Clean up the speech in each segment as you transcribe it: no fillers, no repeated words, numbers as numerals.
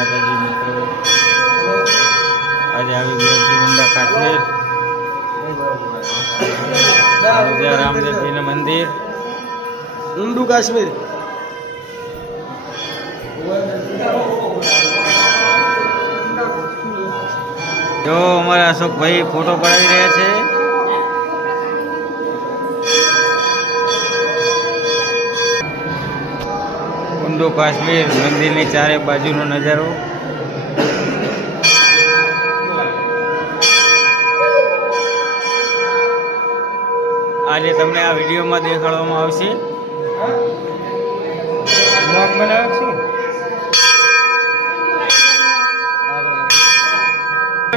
માતાજી મિત્રો, આજે આવી ગયા છે ઊંડા કાશ્મીર રામદેવજીનું મંદિર, ઊંડું કાશ્મીર. જો અમારા અશોકભાઈ ફોટો પડાવી રહ્યા છે. ઊંડું કાશ્મીર મંદિરની ચારે બાજુનો નજારો. આજે તમને આ વિડીયોમાં દેખાડવામાં આવશે.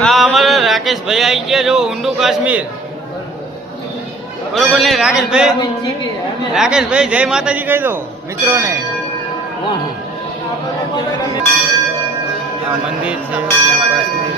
આ અમારા રાકેશભાઈ આવી ગયા. જો ઊંડું કાશ્મીર, બરોબર ને રાકેશભાઈ જય માતાજી કહી દો મિત્રોને. આ મંદિર છે કાશ્મીર.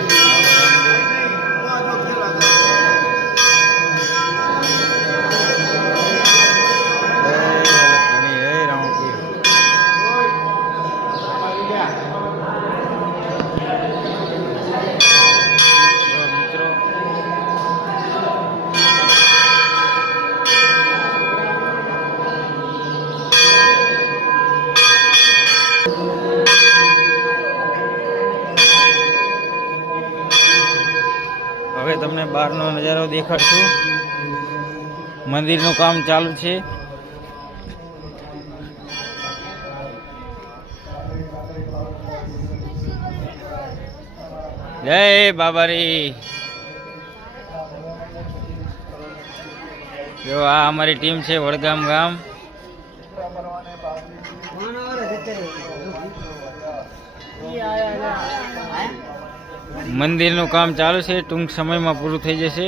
હવે તમને બહારનો નજારો દેખાડશું. મંદિરનું કામ ચાલુ છે. જય બાબારી. જો આ અમારી ટીમ છે વડગામ ગામ. મંદિરનું કામ ચાલુ છે, ટૂંક સમયમાં પૂરું થઈ જશે.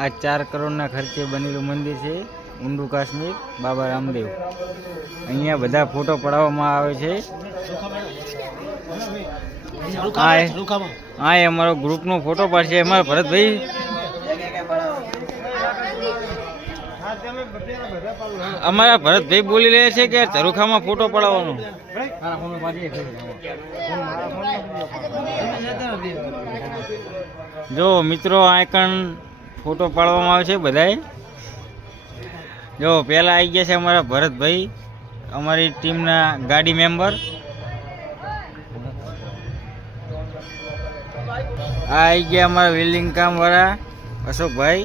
આ 4 કરોડના ખર્ચે બનેલું મંદિર છે ઊંડું કાશ્મીર બાબા રામદેવ. અહીંયા બધા ફોટો પડાવવામાં આવે છે. હા એ અમારો ગ્રુપનો ફોટો પાડશે અમારા ભરતભાઈ. અમારા ભરતભાઈ બોલી રહ્યા છે કે ઝરૂખામાં ફોટો પડાવવાનો. જો મિત્રો આઈકન ફોટો પાડવામાં આવે છે બધાએ. જો પહેલા આવી ગયા છે અમારા ભરતભાઈ, અમારી ટીમના ગાડી મેમ્બર. આ આવી ગયા અમારા વેલ્ડિંગ કામ વાળા અશોકભાઈ.